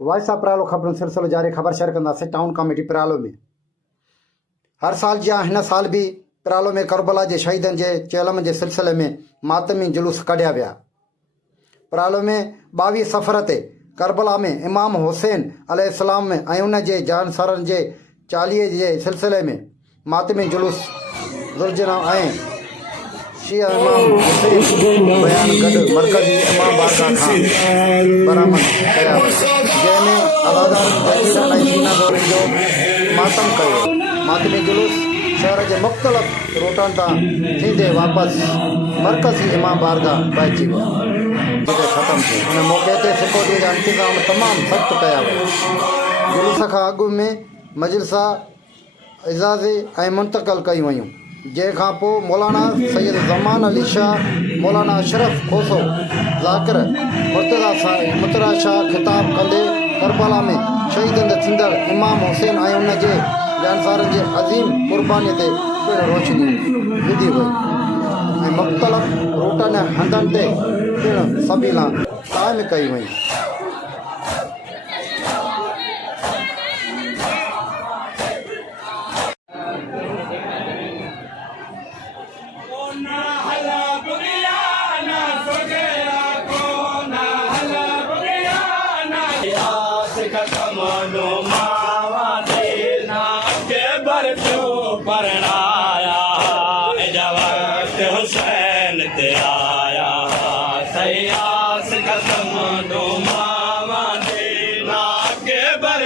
वायसा प्रालो खबर सिलसिलो जारी खबर शेयर कंदासीं टाउन कमेटी प्रालो में। हर साल जियां हिन साल भी प्रालो में करबला के शहीदन के चेलम के सिलसिले में मातमी जुलूस कढिया विया। प्रालो में 22 सफ़र ते करबला में इमाम हुसैन अलैहिस्सलाम में ऐं उन जे जानसारनि जे चालीहे जे सिलसिले में मातमी जुलूस जुलजना ऐं शिया इमाम हुसैन बयान गॾु मरकज़ी इमाम बारगाह खां बरामद कया विया, जंहिंमें अदादारनि जकीरन ऐं सीना ज़ोरनि जो मातम कयो। मातमी जुलूस शहर के मुख़्तलिफ़ रूटनि तां थींदे वापसि मरकज़ी इमाम बारगाह पहुची विया, जिते ख़त्म थी। उन मौक़े ते सिक्योरिटीअ जा इंतज़ाम तमामु सख़्तु कया विया। जुलूस खां अॻु में मजलिसा इजाज़े ऐं मुंतक़िल कयूं वयूं, जंहिंखां पोइ मौलाना सैयद ज़मान अली शाह, मौलाना अशरफ खोसो, ज़ाकिर मुर्तज़ा शाह ख़िताब कंदे करबला में शहीदनि थींदड़ इमाम हुसैन ऐं उन जे जानसारनि जे अज़ीम क़ुर्बानीअ ते पिणु रोशनी विधी हुई ऐं मुख़्तलिफ़ रूटनि ऐं हंधनि ते पिणु सबीला क़ाइमु कई वई। हुसैन ते आया सयास कसम दो मावा देना के बर